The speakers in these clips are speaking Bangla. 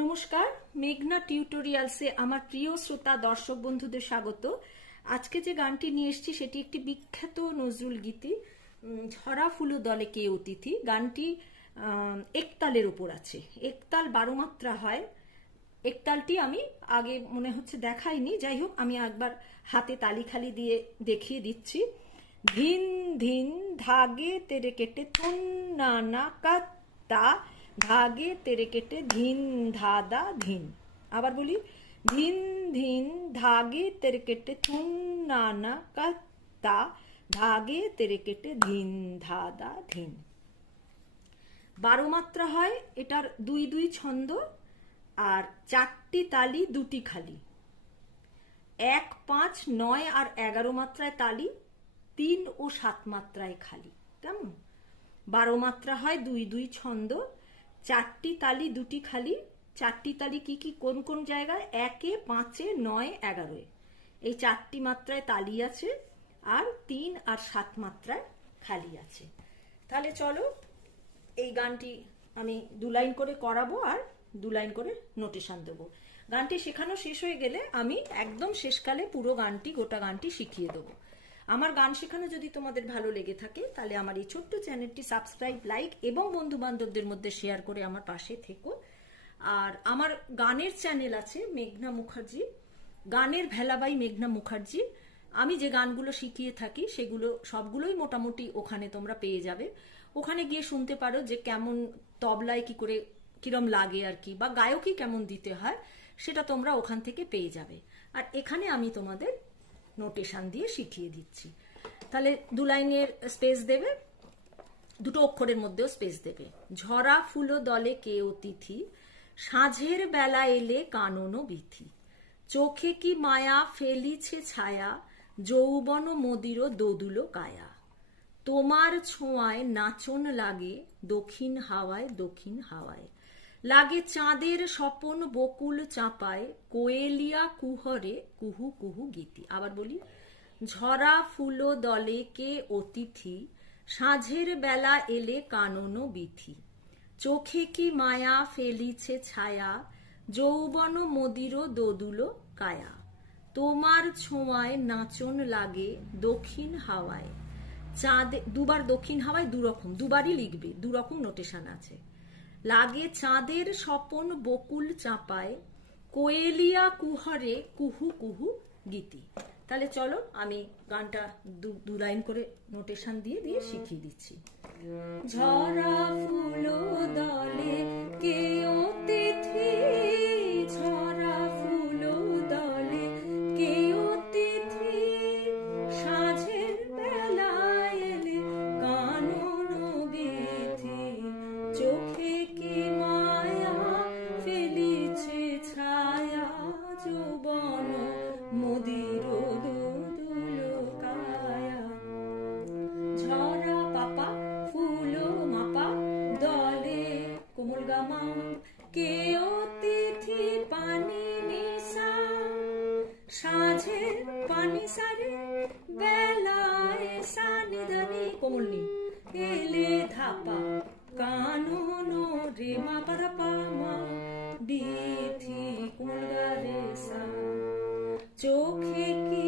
নমস্কার, মেঘনা টিউটোরিয়ালসে আমার প্রিয় শ্রোতা, দর্শক বন্ধুদের স্বাগত। আজকে যে গানটি নিয়ে এসেছি সেটি একটি বিখ্যাত নজরুল গীতি ঝরা ফুলো দলে কে অতিথি। গানটি একতালের উপর আছে। একতাল বারো মাত্রা হয়। একতালটি আমি আগে মনে হচ্ছে দেখাইনি। যাই হোক, আমি একবার হাতে তালি খালি দিয়ে দেখিয়ে দিচ্ছি। ধিন ধিন ধাগে তেরে কেটে থুন না না কাত্তা ধাগে তেরে কেটে ধিন ধাদা ধিন। আবার বলি, ধিন ধিন ধাগে তেরে কেটে থুন না না কাত্তা ধাগে তেরে কেটে ধিন ধাদা ধিন। বারো মাত্রা হয়, এটার দুই দুই ছন্দ, আর চারটি তালি দুটি খালি। এক পাঁচ নয় আর এগারো মাত্রায় তালি, তিন ও সাত মাত্রায় খালি। কেমন? বারো মাত্রা হয়, দুই দুই ছন্দ চারটি তালি, দুটি খালি। চারটি তালি কি কি, কোন কোন জায়গায়? একে, পাঁচে, নয়, এগারোয়। এই চারটি মাত্রায় তালি আছে আর তিন আর সাত মাত্রায় খালি আছে। তাহলে চলো এই গানটি আমি দু লাইন করে করাবো আর দু লাইন করে নোটেশন দেবো। গানটি শেখানো শেষ হয়ে গেলে আমি একদম শেষকালে পুরো গানটি, গোটা গানটি শিখিয়ে দেবো। আমার গান শেখানো যদি তোমাদের ভালো লেগে থাকে, তাহলে আমার এই ছোট্ট চ্যানেলটি সাবস্ক্রাইব লাইক এবং বন্ধু বান্ধবদের মধ্যে শেয়ার করে আমার পাশে থেকো। আর আমার গানের চ্যানেল আছে মেঘনা মুখার্জি, গানের ভেলাবাই মেঘনা মুখার্জি। আমি যে গানগুলো শিখিয়ে থাকি, সেগুলো সবগুলোই মোটামুটি ওখানে তোমরা পেয়ে যাবে। ওখানে গিয়ে শুনতে পারো যে কেমন তবলায় কি করে কিরম লাগে আর কি, বা গায়কই কেমন দিতে হয়, সেটা তোমরা ওখান থেকে পেয়ে যাবে। আর এখানে আমি তোমাদের নোটেশন দিয়ে শিখিয়ে দিচ্ছি। তাহলে দু লাইনের স্পেস দেবে, দুটো অক্ষরের মধ্যেও স্পেস দেবে। ঝরা ফুলো দলে কে অতিথি, সাঁঝের বেলা এলে কানন বিথি। চোখে কি মায়া ফেলিছে ছায়া, যৌবন মদির দোদুলো কায়া। তোমার ছোঁয়ায় নাচন লাগে দক্ষিণ হাওয়ায় দক্ষিণ হাওয়ায়। লাগে চাঁদের স্বপন বকুল চাপায়, কোয়েলিয়া কুহরে কুহু কুহু গীতি। আবার বলি, ঝরা ফুলো দলে কে অতিথি, সাঁঝের বেলা এলে কানন বিথি। চোখে কি মায়া ফেলিছে ছায়া, যৌবন মদির দোদুলো কায়া। তোমার ছোঁয়ায় নাচন লাগে দক্ষিণ হাওয়ায়। চাঁদে, দুবার দক্ষিণ হাওয়ায় দুরকম, দুবারই লিখবে, দুরকম নোটেশন আছে। লাগে চাঁদের স্বপন বকুল চাপায়, কোয়েলিয়া কুহরে কুহু কুহু গীতি। তাহলে চলো আমি গানটা দু- লাইন করে নোটেশন দিয়ে দিয়ে শিখিয়ে দিচ্ছি। ঝরা ফুল দলে কে অতিথি দুদুলো কায়া ফুলো মাপা, দলে কোমল গামা কে সাঝের পানি সারে, বেলায় সানিদানি কোমলনি। এলে ধাপা, কানন রে মা পারা মা বিথি চোখে কি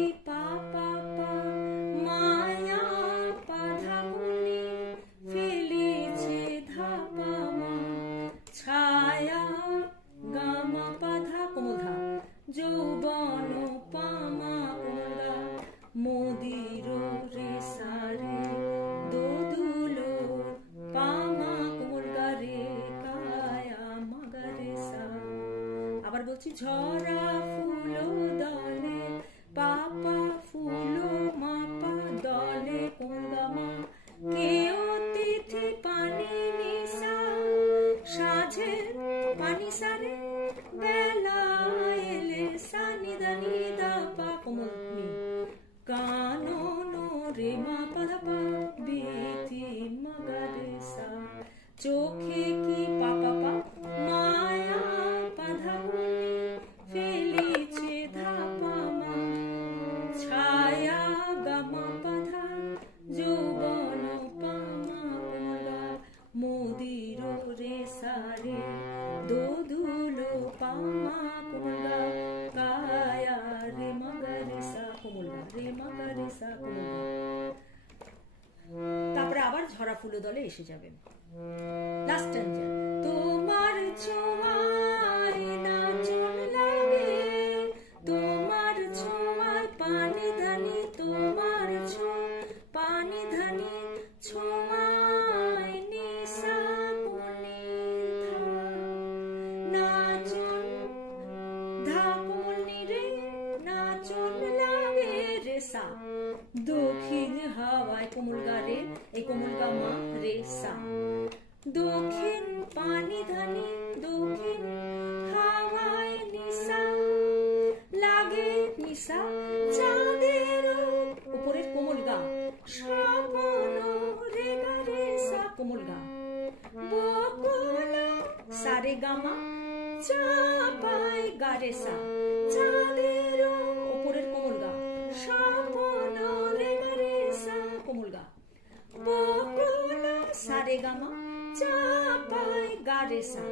মগা কোনো তারপরে আবার ঝরা ফুলো দলে এসে যাবেন। লাস্ট স্ট্যান্ডার তোমার ছোঁয়ায় দক্ষিণ হাওয়ায় কোমল গা রে এই কোমল গা মা রে সা। দক্ষিণ পানি ধানি, দক্ষিণ হাওয়ায় নিশা। লাগে নিশা চাঁদের উপরের কোমল গা। স্বপন রে গা রে সা কোমল গা। বকুল সারে গামা চাপাই গারে সা। চাঁদের উপরের কোমল গা। স্বপন রে গা রে সা কোমল সারে গামা গারে সা।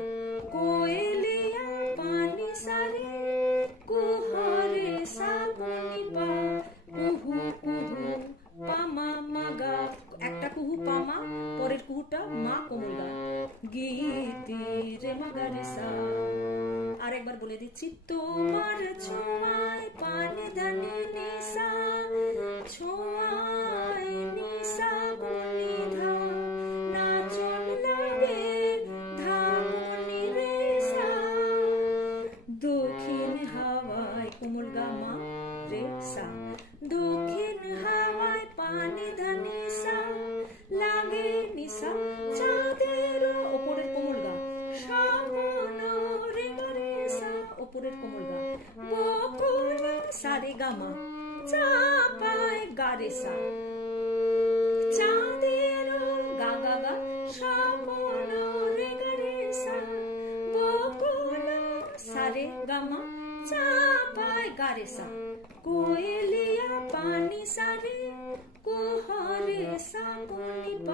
কোয়েলিয়া পানি সারে সা পা। কুহু কুহু, পামা, মাগা। একটা কুহু পামা, পরের কুহুটা মা কোমলগা গীতি রে মাগা সা। আরেকবার বলে দিচ্ছি তোমার সারে গামা চাপায় গারে সা। চাঁদের গা গা গা শ্রাবণ রে গা রে সা বকুল সারে গামা চাপায় গারে সা। কোয়েলিয়া পানি সারে কুহরে সা পা